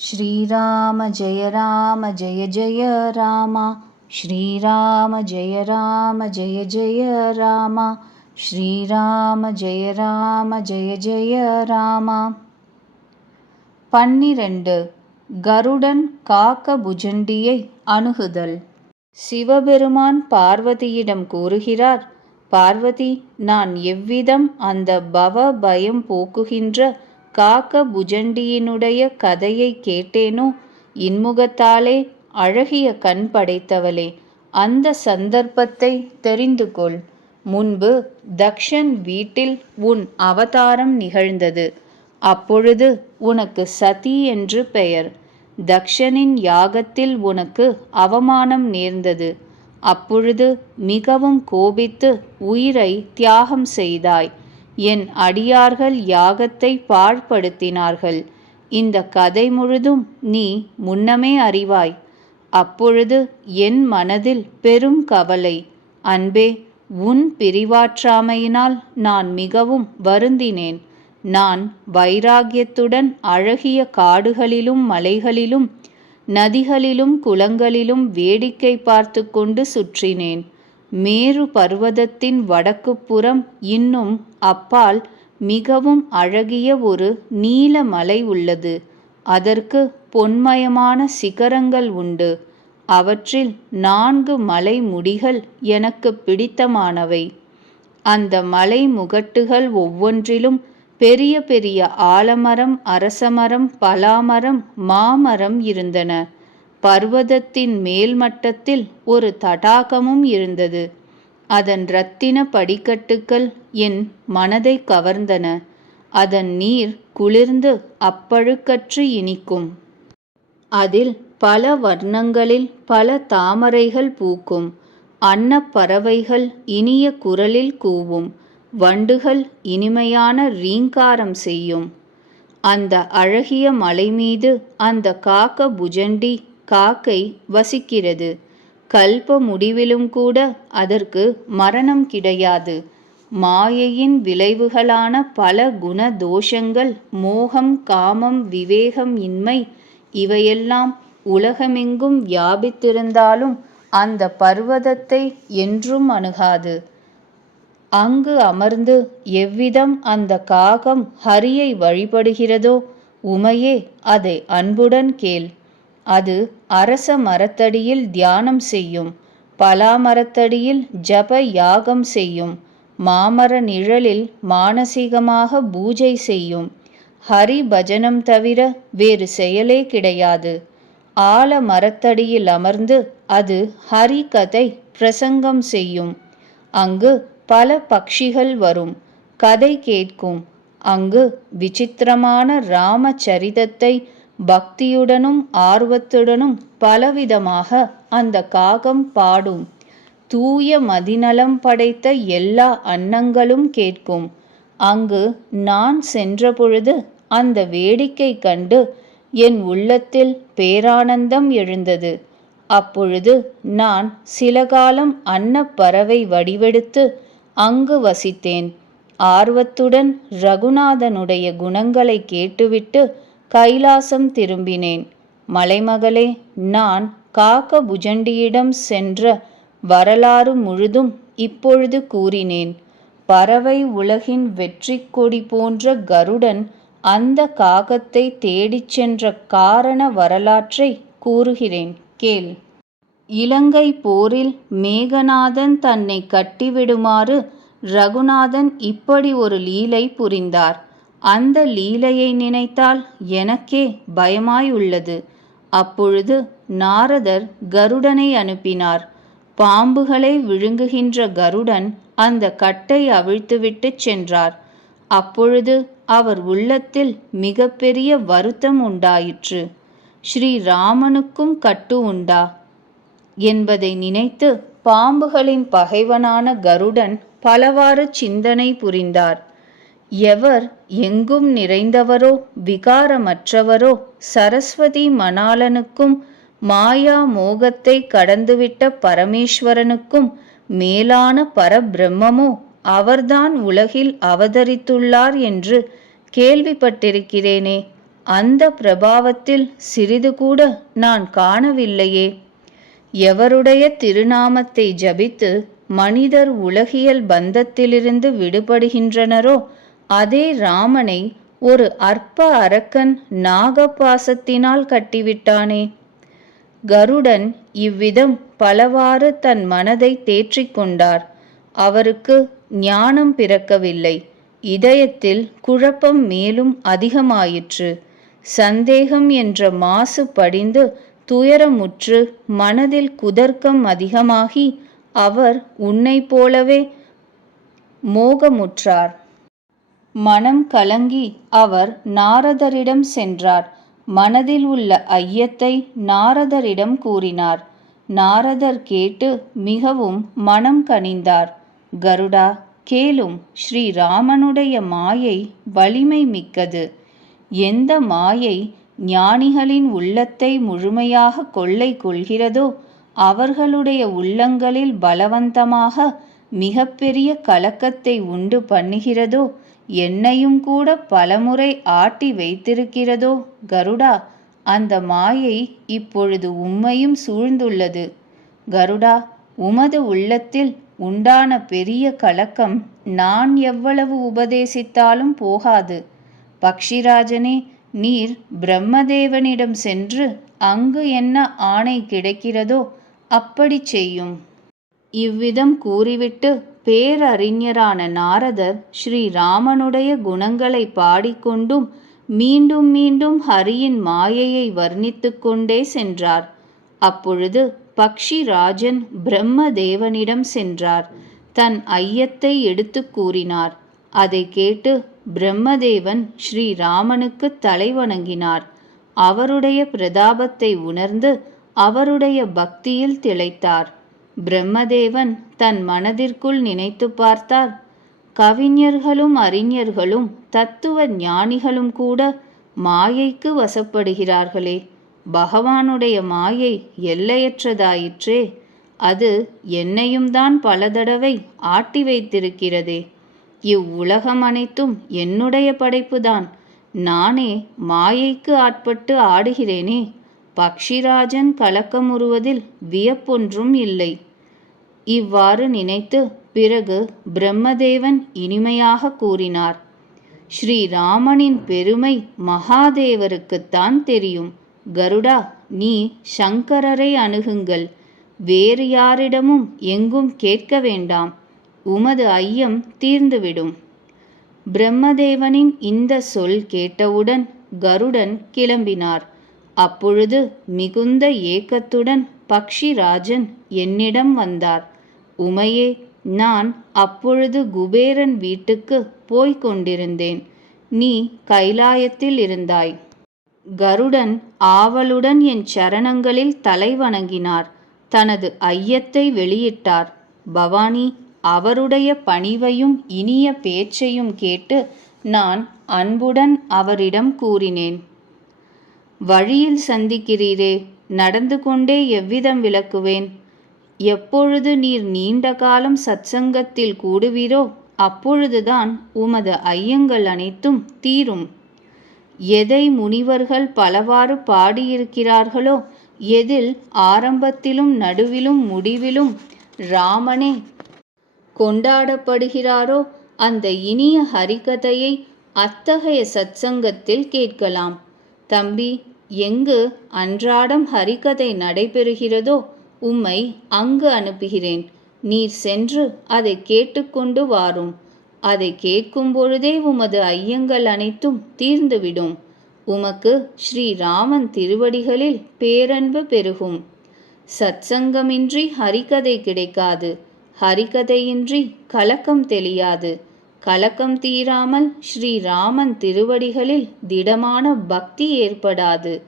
श्रीराम जय राम जय जय राम श्रीराम जय राम जय जय राम श्रीराम जय राम जय जय राम பன்னிரண்டு கருடன் காக்க புஜண்டியை அணுகுதல் சிவபெருமான் பார்வதியிடம் கூறுகிறார் பார்வதி நான் எவ்விதம் அந்த பவ பயம் போக்குகின்ற காக்க புஜண்டியினுடைய கதையை கேட்டேனோ? இன்முகத்தாலே அழகிய கண் படைத்தவளே அந்த சந்தர்ப்பத்தை தெரிந்து கொள் முன்பு தக்ஷன் வீட்டில் உன் அவதாரம் நிகழ்ந்தது. அப்பொழுது உனக்கு சதி என்று பெயர். தக்ஷனின் யாகத்தில் உனக்கு அவமானம் நேர்ந்தது. அப்பொழுது மிகவும் கோபித்து உயிரை தியாகம் செய்தாய். என் அடியார்கள் யாகத்தை பாழ்படுத்தினார்கள். இந்த கதை முழுதும் நீ முன்னமே அறிவாய். அப்பொழுது என் மனதில் பெரும் கவலை. அன்பே உன் பிரிவாற்றாமையினால் நான் மிகவும் வருந்தினேன். நான் வைராகியத்துடன் அழகிய காடுகளிலும் மலைகளிலும் நதிகளிலும் குளங்களிலும் வேடிக்கை பார்த்து கொண்டு சுற்றினேன். மேரு பர்வதத்தின் வடக்கு புறம் இன்னும் அப்பால் மிகவும் அழகிய ஒரு நீல மலை உள்ளது. அதற்கு பொன்மயமான சிகரங்கள் உண்டு. அவற்றில் நான்கு மலை முடிகள் எனக்கு பிடித்தமானவை. அந்த மலை முகட்டுகள் ஒவ்வொன்றிலும் பெரிய பெரிய ஆலமரம் அரசமரம் பலாமரம் மாமரம் இருந்தன. பர்வதத்தின் மேல் மட்டத்தில் ஒரு தடாகமும் இருந்தது. அதன் இரத்தின படிக்கட்டுகள் என் மனதை கவர்ந்தன. அதன் நீர் குளிர்ந்து அப்பழுக்கற்று இனிக்கும். அதில் பல வர்ணங்களில் பல தாமரைகள் பூக்கும். அன்னப்பறவைகள் இனிய குரலில் கூவும். வண்டுகள் இனிமையான ரீங்காரம் செய்யும். அந்த அழகிய மலை மீது அந்த காக்க புஜண்டி காக்கை வசிக்கிறது. கல்ப முடிவிலும் கூட அதற்கு மரணம் கிடையாது. மாயையின் விளைவுகளான பல குண தோஷங்கள் மோகம் காமம் விவேகம் இன்மை இவையெல்லாம் உலகமெங்கும் வியாபித்திருந்தாலும் அந்த பர்வதத்தை என்றும் அணுகாது. அங்கு அமர்ந்து எவ்விதம் அந்த காகம் ஹரியை வழிபடுகிறதோ உமையே அதை அன்புடன் கேள். அது அரச மரத்தடியில் தியானம் செய்யும் பலா மரத்தடியில் ஜப யாகம் செய்யும் மாமர நிழலில் மானசீகமாக பூஜை செய்யும். ஹரி பஜனம் தவிர வேறு செயலே கிடையாது. ஆல மரத்தடியில் அமர்ந்து அது ஹரி கதை பிரசங்கம் செய்யும். அங்கு பல பக்ஷிகள் வரும் கதை கேட்கும். அங்கு விசித்திரமான ராமச்சரிதத்தை பக்தியுடனும் ஆர்வத்துடனும் பலவிதமாக அந்த காகம் பாடும். தூய மதிநலம் படைத்த எல்லா அன்னங்களும் கேட்கும். அங்கு நான் சென்றபொழுது அந்த வேடிக்கை கண்டு என் உள்ளத்தில் பேரானந்தம் எழுந்தது. அப்பொழுது நான் சில காலம் அன்னப்பறவை வடிவெடுத்து அங்கு வசித்தேன். ஆர்வத்துடன் ரகுநாதனுடைய குணங்களை கேட்டுவிட்டு கைலாசம் திரும்பினேன். மலைமகளே நான் காக்க புஜண்டியிடம் சென்ற வரலாறு முழுதும் இப்பொழுது கூறினேன். பறவை உலகின் வெற்றி கொடி போன்ற கருடன் அந்த காகத்தை தேடிச் சென்ற காரண வரலாற்றை கூறுகிறேன். கேள். இலங்கை போரில் மேகநாதன் தன்னை கட்டிவிடுமாறு ரகுநாதன் இப்படி ஒரு லீலை புரிந்தார். அந்த லீலையை நினைத்தால் எனக்கே பயமாயுள்ளது. அப்பொழுது நாரதர் கருடனை அனுப்பினார். பாம்புகளை விழுங்குகின்ற கருடன் அந்த கட்டை அவிழ்த்துவிட்டு சென்றார். அப்பொழுது அவர் உள்ளத்தில் மிகப்பெரிய வருத்தம் உண்டாயிற்று. ஸ்ரீராமனுக்கும் கட்டு உண்டா என்பதை நினைத்து பாம்புகளின் பகைவனான கருடன் பலவாறு சிந்தனை புரிந்தார். எவர் எங்கும் நிறைந்தவரோ விகாரமற்றவரோ சரஸ்வதி மணாலனுக்கும் மாயா மோகத்தை கடந்துவிட்ட பரமேஸ்வரனுக்கும் மேலான பரபிரம்மமோ அவர்தான் உலகில் அவதரித்துள்ளார் என்று கேள்விப்பட்டிருக்கிறேனே. அந்த பிரபாவத்தில் சிறிது கூட நான் காணவில்லையே. எவருடைய திருநாமத்தை ஜபித்து மனிதர் உலகியல் பந்தத்திலிருந்து விடுபடுகின்றனரோ அதே ராமனை ஒரு அற்ப அரக்கன் நாகபாசத்தினால் கட்டிவிட்டானே. கருடன் இவ்விதம் பலவாறு தன் மனதை தேற்றிக்கொண்டார் அவருக்கு ஞானம் பிறக்கவில்லை. இதயத்தில் குழப்பம் மேலும் அதிகமாயிற்று. சந்தேகம் என்ற மாசு படிந்து துயரமுற்று மனதில் குதர்க்கம் அதிகமாகி அவர் உன்னை போலவே மோகமுற்றார். மனம் கலங்கி அவர் நாரதரிடம் சென்றார். மனதில் உள்ள ஐயத்தை நாரதரிடம் கூறினார். நாரதர் கேட்டு மிகவும் மனம் கனிந்தார். கருடா கேளும். ஸ்ரீராமனுடைய மாயை வலிமை மிக்கது. எந்த மாயை ஞானிகளின் உள்ளத்தை முழுமையாக கொள்ளை கொள்கிறதோ அவர்களுடைய உள்ளங்களில் பலவந்தமாக மிகப்பெரிய கலக்கத்தை உண்டு பண்ணுகிறதோ என்னையும் கூட பலமுறை ஆட்டி வைத்திருக்கிறதோ கருடா? அந்த மாயை இப்பொழுது உம்மையும் சூழ்ந்துள்ளது. கருடா உமது உள்ளத்தில் உண்டான பெரிய கலக்கம் நான் எவ்வளவு உபதேசித்தாலும் போகாது. பக்ஷிராஜனே நீர் பிரம்மதேவனிடம் சென்று அங்கு என்ன ஆணை கிடைக்கிறதோ அப்படி செய்யும். இவ்விதம் கூறிவிட்டு பேரறிஞரான நாரதர் ஸ்ரீராமனுடைய குணங்களை பாடிக்கொண்டும் மீண்டும் மீண்டும் ஹரியின் மாயையை வர்ணித்து கொண்டே சென்றார். அப்பொழுது பக்ஷிராஜன் பிரம்மதேவனிடம் சென்றார். தன் ஐயத்தை எடுத்து கூறினார். அதை கேட்டு பிரம்மதேவன் ஸ்ரீராமனுக்கு தலை வணங்கினார் அவருடைய பிரதாபத்தை உணர்ந்து அவருடைய பக்தியில் திளைத்தார். பிரம்மதேவன் தன் மனதிற்குள் நினைத்து பார்த்தார் கவிஞர்களும் அறிஞர்களும் தத்துவ ஞானிகளும் கூட மாயைக்கு வசப்படுகிறார்களே. பகவானுடைய மாயை எல்லையற்றதாயிற்றே அது என்னையும் தான் பல தடவை ஆட்டி வைத்திருக்கிறதே. இவ்வுலகம் அனைத்தும் என்னுடைய படைப்புதான். நானே மாயைக்கு ஆட்பட்டு ஆடுகிறேனே. பக்ஷிராஜன் கலக்கமுறுவதில் வியப்பொன்றும் இல்லை. இவ்வாறு நினைத்து பிறகு பிரம்மதேவன் இனிமையாக கூறினார். ஸ்ரீராமனின் பெருமை மகாதேவருக்குத்தான் தெரியும். கருடா நீ சங்கரரை அணுகுங்கள். வேறு யாரிடமும் எங்கும் கேட்க வேண்டாம். உமது ஐயம் தீர்ந்துவிடும். பிரம்மதேவனின் இந்த சொல் கேட்டவுடன் கருடன் கிளம்பினார். அப்பொழுது மிகுந்த ஏக்கத்துடன் பக்ஷிராஜன் என்னிடம் வந்தார். உமையே நான் அப்பொழுது குபேரன் வீட்டுக்கு போய்க் கொண்டிருந்தேன். நீ கைலாயத்தில் இருந்தாய். கருடன் ஆவலுடன் என் சரணங்களில் தலை வணங்கினார். தனது ஐயத்தை வெளியிட்டார். பவானி அவருடைய பணிவையும் இனிய பேச்சையும் கேட்டு நான் அன்புடன் அவரிடம் கூறினேன். வழியில் சந்திக்கிறீரே நடந்து கொண்டே எவ்விதம் விளக்குவேன்? எப்பொழுது நீர் நீண்ட காலம் சத்சங்கத்தில் கூடுவீரோ அப்பொழுதுதான் உமது ஐயங்கள் அனைத்தும் தீரும். எதை முனிவர்கள் பலவாறு பாடியிருக்கிறார்களோ எதில் ஆரம்பத்திலும் நடுவிலும் முடிவிலும் ராமனே கொண்டாடப்படுகிறாரோ அந்த இனிய ஹரிகதையை அத்தகைய சத்சங்கத்தில் கேட்கலாம். தம்பி எங்கு அன்றாடம் ஹரிகதை நடைபெறுகிறதோ உம்மை அங்கு அனுப்புகிறேன். நீர் சென்று அதை கேட்டுக்கொண்டு வாரும். அதை கேட்கும் பொழுதே உமது ஐயங்கள் அனைத்தும் தீர்ந்துவிடும். உமக்கு ஸ்ரீராமன் திருவடிகளில் பேரன்பு பெருகும். சத்சங்கமின்றி ஹரிகதை கிடைக்காது. ஹரிகதையின்றி கலக்கம் தெளியாது. கலக்கம் தீராமல் ஸ்ரீராமன் திருவடிகளில் திடமான பக்தி ஏற்படாது.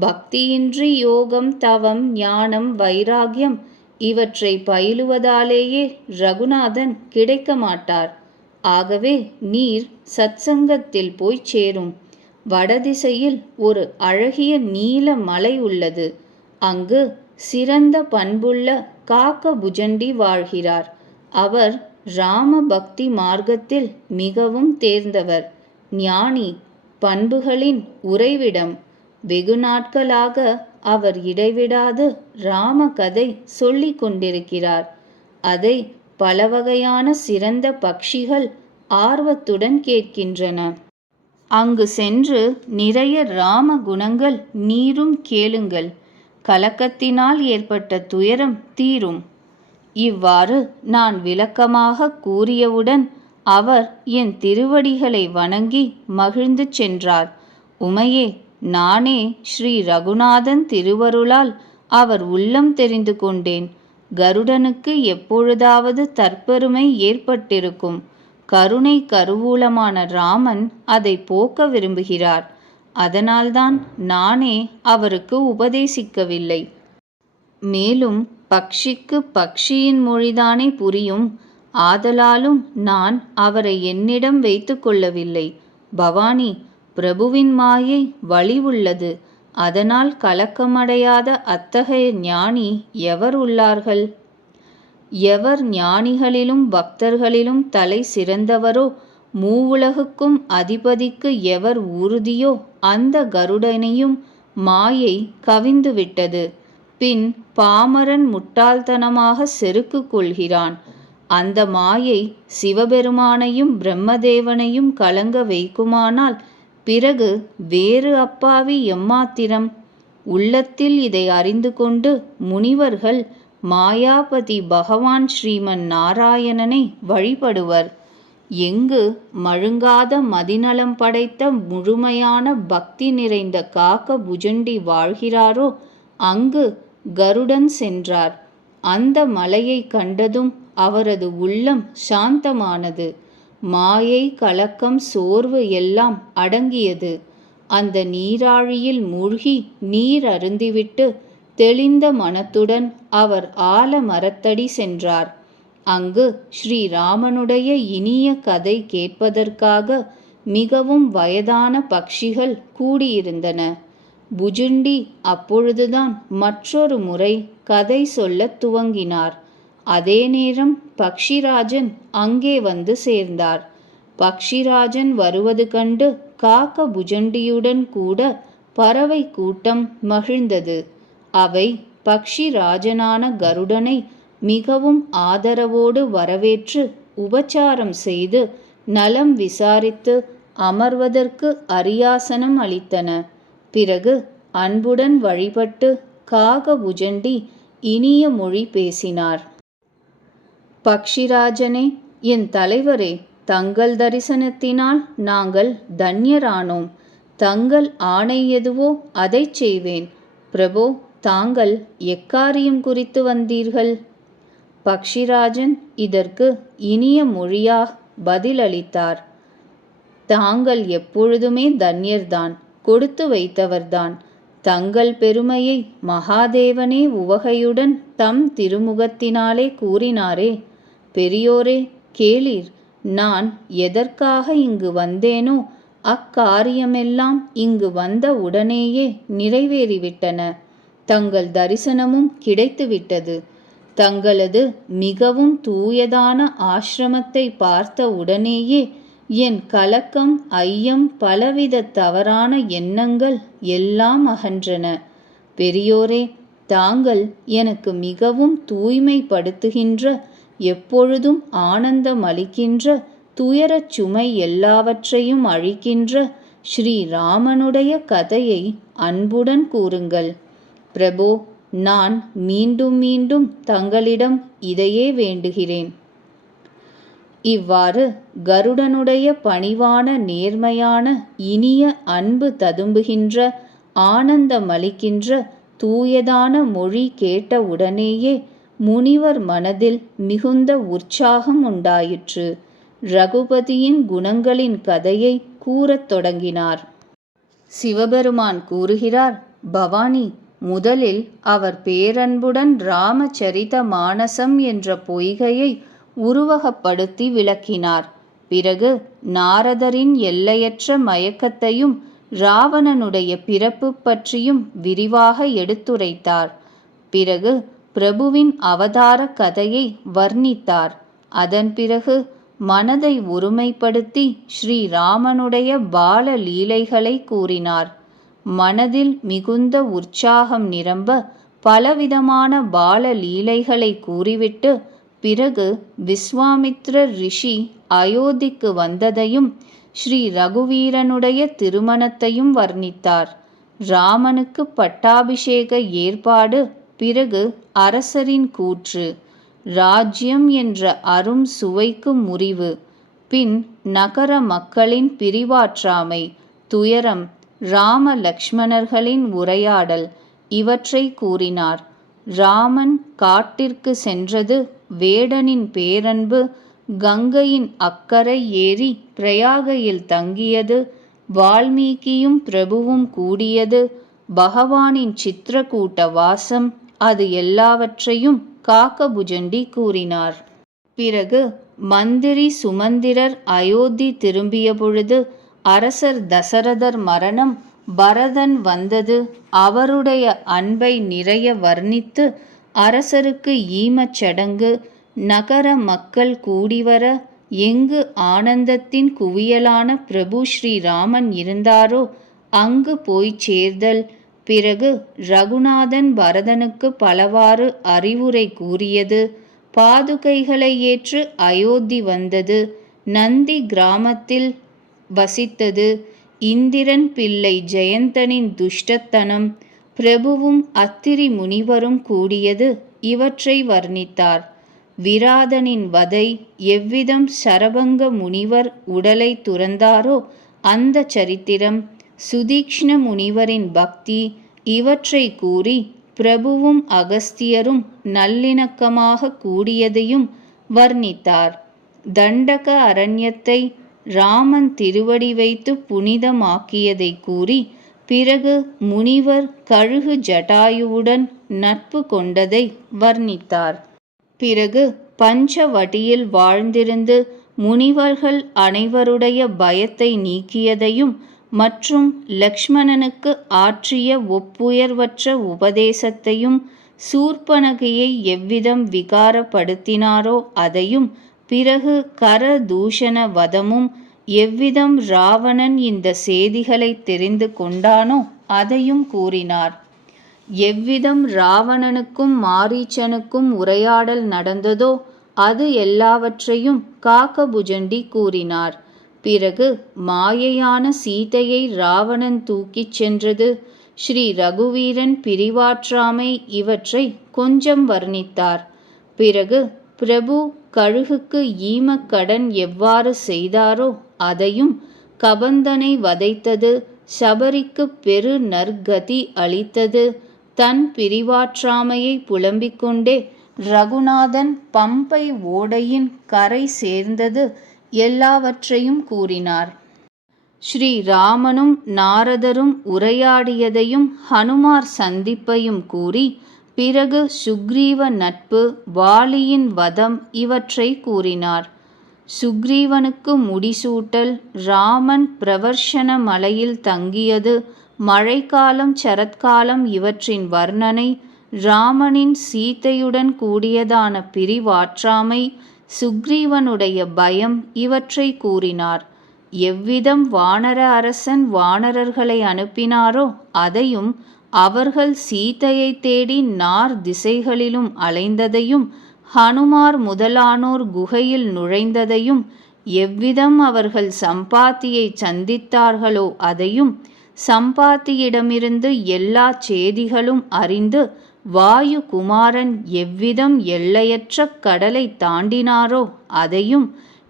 பக்தியின்றி யோகம் தவம் ஞானம் வைராகியம் இவற்றை பயிலுவதாலேயே ரகுநாதன் கிடைக்க மாட்டார். ஆகவே நீர் சத்சங்கத்தில் போய் சேரும். வடதிசையில் ஒரு அழகிய நீல மலை உள்ளது. அங்கு சிறந்த பண்புள்ள காக்க புஜண்டி வாழ்கிறார். அவர் ராம பக்தி மார்க்கத்தில் மிகவும் தேர்ந்தவர். ஞானி பண்புகளின் உறைவிடம். வெகு நாட்களாக அவர் இடைவிடாது ராம கதை சொல்லிக் கொண்டிருக்கிறார். அதை பலவகையான சிறந்த பக்ஷிகள் ஆர்வத்துடன் கேட்கின்றன. அங்கு சென்று நிறைய ராம குணங்கள் நீரும் கேளுங்கள். கலக்கத்தினால் ஏற்பட்ட துயரம் தீரும். இவ்வாறு நான் விளக்கமாக கூறியவுடன் அவர் என் திருவடிகளை வணங்கி மகிழ்ந்து சென்றார். உமையே நானே ஸ்ரீ ரகுநாதன் திருவருளால் அவர் உள்ளம் தெரிந்து கொண்டேன். கருடனுக்கு எப்பொழுதாவது தற்பெருமை ஏற்பட்டிருக்கும். கருணை கருவூலமான ராமன் அதை போக்க விரும்புகிறார். அதனால்தான் நானே அவருக்கு உபதேசிக்கவில்லை. மேலும் பக்ஷிக்கு பக்ஷியின் மொழிதானே புரியும். ஆதலாலும் நான் அவரை என்னிடம் வைத்து கொள்ளவில்லை. பவானி பிரபுவின் மாயை வழி உள்ளது. அதனால் கலக்கமடையாத அத்தகைய ஞானி எவர் உள்ளார்கள்? எவர் ஞானிகளிலும் பக்தர்களிலும் தலை சிறந்தவரோ? மூவுலகுக்கும் அதிபதிக்கு எவர் உறுதியோ? அந்த கருடனையும் மாயை கவிந்துவிட்டது. பின் பாமரன் முட்டாள்தனமாக செருக்கு கொள்கிறான். அந்த மாயை சிவபெருமானையும் பிரம்மதேவனையும் கலங்க வைக்குமானால் பிறகு வேறு அப்பாவி எம்மாத்திரம்? உள்ளத்தில் இதை அறிந்து கொண்டு முனிவர்கள் மாயாபதி பகவான் ஸ்ரீமன் நாராயணனை வழிபடுவர். எங்கு மழுங்காத மதிநலம் படைத்த முழுமையான பக்தி நிறைந்த காக்க புஜண்டி வாழ்கிறாரோ அங்கு கருடன் சென்றார். அந்த மலையை கண்டதும் அவரது உள்ளம் சாந்தமானது. மாயை கலக்கம் சோர்வு எல்லாம் அடங்கியது. அந்த நீராழியில் மூழ்கி நீர் அருந்திவிட்டு தெளிந்த மனத்துடன் அவர் ஆல மரத்தடி சென்றார். அங்கு ஸ்ரீராமனுடைய இனிய கதை கேட்பதற்காக மிகவும் வயதான பக்ஷிகள் கூடியிருந்தன. புஜுண்டி அப்பொழுதுதான் மற்றொரு முறை கதை சொல்லத் துவங்கினார். அதே நேரம் பக்ஷிராஜன் அங்கே வந்து சேர்ந்தார். பக்ஷிராஜன் வருவது கண்டு காக்க புஜண்டியுடன் கூட பறவை கூட்டம் மகிழ்ந்தது. அவை பக்ஷிராஜனான கருடனை மிகவும் ஆதரவோடு வரவேற்று உபச்சாரம் செய்து நலம் விசாரித்து அமர்வதற்கு அரியாசனம் அளித்தன. பிறகு அன்புடன் வழிபட்டு காக உஜண்டி இனிய மொழி பேசினார். பக்ஷிராஜனே என் தலைவரே தங்கள் தரிசனத்தினால் நாங்கள் தன்யரானோம். தங்கள் ஆணை எதுவோ அதை செய்வேன். பிரபோ தாங்கள் எக்காரியம் குறித்து வந்தீர்கள் பக்ஷிராஜன் இதற்கு இனிய மொழியாக பதிலளித்தார். தாங்கள் எப்பொழுதுமே தன்யர்தான். கொடுத்து வைத்தவர்தான். தங்கள் பெருமையை மகாதேவனே உவகையுடன் தம் திருமுகத்தினாலே கூறினாரே. பெரியோரே கேளீர். நான் எதற்காக இங்கு வந்தேனோ அக்காரியமெல்லாம் இங்கு வந்த உடனேயே நிறைவேறிவிட்டன. தங்கள் தரிசனமும் கிடைத்துவிட்டது. தங்களது மிகவும் தூயதான ஆசிரமத்தை பார்த்த உடனேயே என் கலக்கம் ஐயம் பலவித தவறான எண்ணங்கள் எல்லாம் அகன்றன. பெரியோரே தாங்கள் எனக்கு மிகவும் தூய்மைப்படுத்துகின்ற எப்பொழுதும் ஆனந்தம் அளிக்கின்ற துயரச் சுமை எல்லாவற்றையும் அழிக்கின்ற ஸ்ரீராமனுடைய கதையை அன்புடன் கூறுங்கள். பிரபோ நான் மீண்டும் மீண்டும் தங்களிடம் இதையே வேண்டுகிறேன். இவ்வாறு கருடனுடைய பணிவான நேர்மையான இனிய அன்பு ததும்புகின்ற ஆனந்தமளிக்கின்ற தூயதான மொழி கேட்ட உடனேயே முனிவர் மனதில் மிகுந்த உற்சாகம் உண்டாயிற்று. ரகுபதியின் குணங்களின் கதையை கூறத் தொடங்கினார். சிவபெருமான் கூறுகிறார் பவானி முதலில் அவர் பேரன்புடன் ராமச்சரித மானசம் என்ற பொய்கையை உருவகப்படுத்தி விளக்கினார். பிறகு நாரதரின் எல்லையற்ற மயக்கத்தையும் ராவணனுடைய பிறப்பு பற்றியும் விரிவாக எடுத்துரைத்தார். பிறகு பிரபுவின் அவதார கதையை வர்ணித்தார். அதன் பிறகு மனதை ஒருமைப்படுத்தி ஸ்ரீராமனுடைய பால லீலைகளை கூறினார். மனதில் மிகுந்த உற்சாகம் நிரம்ப பலவிதமான பால லீலைகளை கூறிவிட்டு பிறகு விஸ்வாமித்ர ரிஷி அயோத்திக்கு வந்ததையும் ஸ்ரீ ரகுவீரனுடைய திருமணத்தையும் வர்ணித்தார். ராமனுக்கு பட்டாபிஷேக ஏற்பாடு பிறகு அரசரின் கூற்று ராஜ்யம் என்ற அரும் சுவைக்கு முறிவு பின் நகர மக்களின் பிரிவாற்றாமை துயரம் ராம லக்ஷ்மணர்களின் உரையாடல் இவற்றை கூறினார். ராமன் காட்டிற்கு சென்றது வேடனின் பேரன்பு கங்கையின் அக்கறை ஏறி பிரயாகையில் தங்கியது. வால்மீகியும் பிரபுவும் கூடியது. பகவானின் சித்திரக்கூட்ட வாசம் அது எல்லாவற்றையும் காக்கபுஜண்டி கூறினார். பிறகு மந்திரி சுமந்திரர் அயோத்தி திரும்பிய பொழுது அரசர் தசரதர் மரணம் பரதன் வந்தது. அவருடைய அன்பை நிறைய வர்ணித்து அரசருக்கு ஈமச் சடங்கு நகர மக்கள் கூடிவர எங்கு ஆனந்தத்தின் குவியலான பிரபு ஸ்ரீராமன் இருந்தாரோ அங்கு போய்ச் சேர்தல். பிறகு ரகுநாதன் பரதனுக்கு பலவாறு அறிவுரை கூறியது. பாதுகைகளை ஏற்று அயோத்தி வந்தது. நந்தி கிராமத்தில் வசித்தது. இந்திரன் பிள்ளை ஜெயந்தனின் துஷ்டத்தனம். பிரபுவும் அத்திரி முனிவரும் கூடியது இவற்றை வர்ணித்தார். விராதனின் வதை எவ்விதம் சரபங்க முனிவர் உடலை துறந்தாரோ அந்த சரித்திரம் சுதீக்ஷ்ண முனிவரின் பக்தி இவற்றை கூறி பிரபுவும் அகஸ்தியரும் நல்லிணக்கமாக கூடியதையும் வர்ணித்தார். தண்டக அரண்யத்தை ராமன் திருவடி வைத்து புனிதமாக்கியதை கூறி பிறகு முனிவர் கழுகு ஜட்டாயுவுடன் நட்பு கொண்டதை வர்ணித்தார். பிறகு பஞ்சவடியில் வாழ்ந்திருந்து முனிவர்கள் அனைவருடைய பயத்தை நீக்கியதையும் மற்றும் லக்ஷ்மணனுக்கு ஆற்றிய ஒப்புயர்வற்ற உபதேசத்தையும் சூர்பனகையை எவ்விதம் விகாரப்படுத்தினாரோ அதையும் பிறகு கரதூஷண வதமும் எவ்விதம் ராவணன் இந்த செய்திகளை தெரிந்து கொண்டானோ அதையும் கூறினார். எவ்விதம் ராவணனுக்கும் மாரீச்சனுக்கும் உரையாடல் நடந்ததோ அது எல்லாவற்றையும் காக்கபுஜண்டி கூறினார். பிறகு மாயையான சீதையை ராவணன் தூக்கிச் சென்றது. ஸ்ரீ ரகுவீரன் பிரிவாற்றாமை இவற்றை கொஞ்சம் வர்ணித்தார். பிறகு பிரபு கழுகுக்கு ஈமக்கடன் எவ்வாறு செய்தாரோ அதையும் கபந்தனை வதைத்தது சபரிக்கு பெரு நற்கதி அளித்தது. தன் பிரிவாற்றாமையை புலம்பிக் கொண்டே ரகுநாதன் பம்பை ஓடையின் கரை சேர்ந்தது எல்லாவற்றையும் கூறினார். ஸ்ரீ ராமனும் நாரதரும் உரையாடியதையும் ஹனுமார் சந்திப்பையும் கூறி பிறகு சுக்ரீவ நட்பு வாலியின் வதம் இவற்றை கூறினார். சுக்ரீவனுக்கு முடிசூட்டல் ராமன் பிரவர்ஷன மலையில் தங்கியது. மழைக்காலம் சரத்காலம் இவற்றின் வர்ணனை ராமனின் சீத்தையுடன் கூடியதான பிரிவாற்றாமை சுக்ரீவனுடைய பயம் இவற்றை கூறினார். எவ்விதம் வானர அரசன் வானரர்களை அனுப்பினாரோ அதையும் அவர்கள் சீதையை தேடி நார் திசைகளிலும் அலைந்ததையும் ஹனுமார் முதலானோர் குகையில் நுழைந்ததையும் எவ்விதம் அவர்கள் சம்பாத்தியை சந்தித்தார்களோ அதையும் சம்பாத்தியிடமிருந்து எல்லா சேதிகளும் அறிந்து வாயு குமாரன் எவ்விதம் எல்லையற்ற கடலை தாண்டினாரோ அதையும்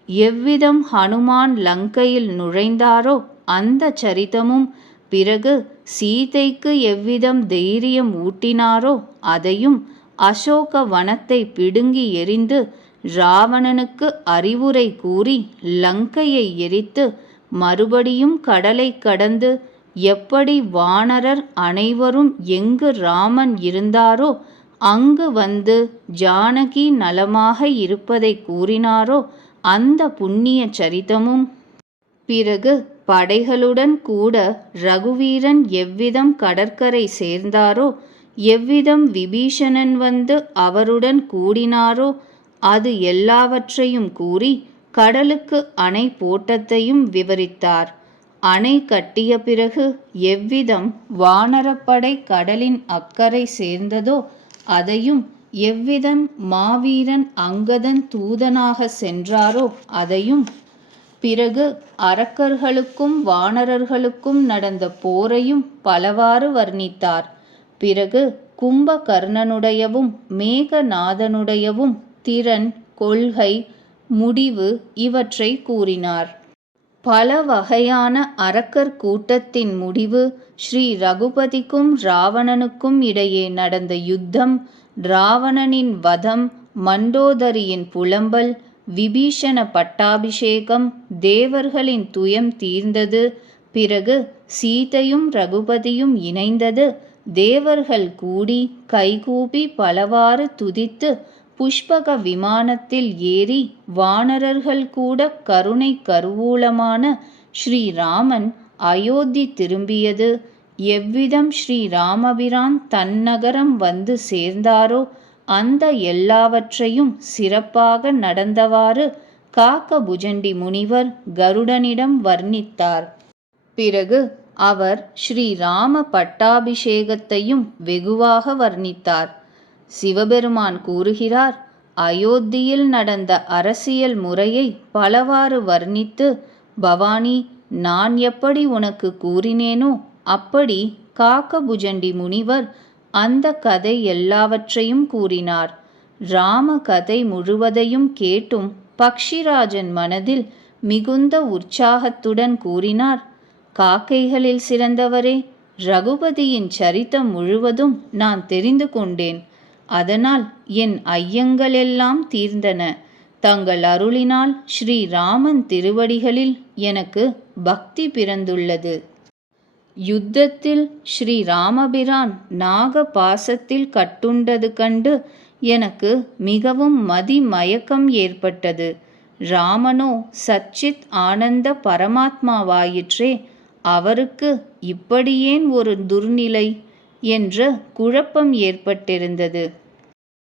எவ்விதம் ஹனுமான் லங்கையில் நுழைந்தாரோ அந்த சரிதமும் பிறகு சீதைக்கு எவ்விதம் தைரியம் ஊட்டினாரோ அதையும் அசோக வனத்தை பிடுங்கி எறிந்து ராவணனுக்கு அறிவுரை கூறி லங்கையை எரித்து மறுபடியும் கடலை கடந்து எப்படி வானரர் அனைவரும் எங்கு ராமன் இருந்தாரோ அங்கு வந்து ஜானகி நலமாக இருப்பதை கூறினாரோ அந்த புண்ணிய சரிதமும். பிறகு படைகளுடன் கூட ரகுவீரன் எவ்விதம் கடற்கரை சேர்ந்தாரோ எவ்விதம் விபீஷணன் வந்து அவருடன் கூடினாரோ அது எல்லாவற்றையும் கூறி கடலுக்கு அணை போட்டத்தையும் விவரித்தார். அணை கட்டிய பிறகு எவ்விதம் வானரப்படை கடலின் அக்கறை சேர்ந்ததோ அதையும் எவ்விதம் மாவீரன் அங்கதன் தூதனாக சென்றாரோ அதையும் பிறகு அரக்கர்களுக்கும் வானரர்களுக்கும் நடந்த போரையும் பலவாறு வர்ணித்தார். பிறகு கும்பகர்ணனுடையவும் மேகநாதனுடையவும் திறன் கொள்கை முடிவு இவற்றை கூறினார். பல வகையான அரக்கர் கூட்டத்தின் முடிவு ஸ்ரீ ரகுபதிக்கும் ராவணனுக்கும் இடையே நடந்த யுத்தம் ராவணனின் வதம் மண்டோதரியின் புலம்பல் விபீஷண பட்டாபிஷேகம் தேவர்களின் துயம் தீர்ந்தது பிறகு சீதையும் ரகுபதியும் இணைந்தது தேவர்கள் கூடி கைகூப்பி பலவாறு துதித்து புஷ்பக விமானத்தில் ஏறி வானரர்கள் கூட கருணை கருவூலமான ஸ்ரீராமன் அயோத்தி திரும்பியது. எவ்விதம் ஸ்ரீராமபிரான் தன்னகரம் வந்து சேர்ந்தாரோ அந்த எல்லாவற்றையும் சிறப்பாக நடந்தவாறு காக்க புஜண்டி முனிவர் கருடனிடம் வர்ணித்தார். பிறகு அவர் ஸ்ரீராம பட்டாபிஷேகத்தையும் வெகுவாக வர்ணித்தார். சிவபெருமான் கூறுகிறார் அயோத்தியில் நடந்த அரசியல் முறையை பலவாறு வர்ணித்து பவானி நான் எப்படி உனக்கு கூறினேனோ அப்படி காக்கபுஜண்டி முனிவர் அந்த கதை எல்லாவற்றையும் கூறினார். ராம கதை முழுவதையும் கேட்டும் பக்ஷிராஜன் மனதில் மிகுந்த உற்சாகத்துடன் கூறினார் காக்கைகளில் சிறந்தவரே ரகுபதியின் சரித்தம் முழுவதும் நான் தெரிந்து கொண்டேன். அதனால் என் ஐயங்களெல்லாம் தீர்ந்தன. தங்கள் அருளினால் ஸ்ரீராமன் திருவடிகளில் எனக்கு பக்தி பிறந்துள்ளது. யுத்தத்தில் ஸ்ரீராமபிரான் நாக பாசத்தில் கட்டுண்டது கண்டு எனக்கு மிகவும் மதி மயக்கம் ஏற்பட்டது. ராமனோ சச்சித் ஆனந்த பரமாத்மாவாயிற்றே அவருக்கு இப்படியேன் ஒரு துர்நிலை என்ற குழப்பம் ஏற்பட்டிருந்தது.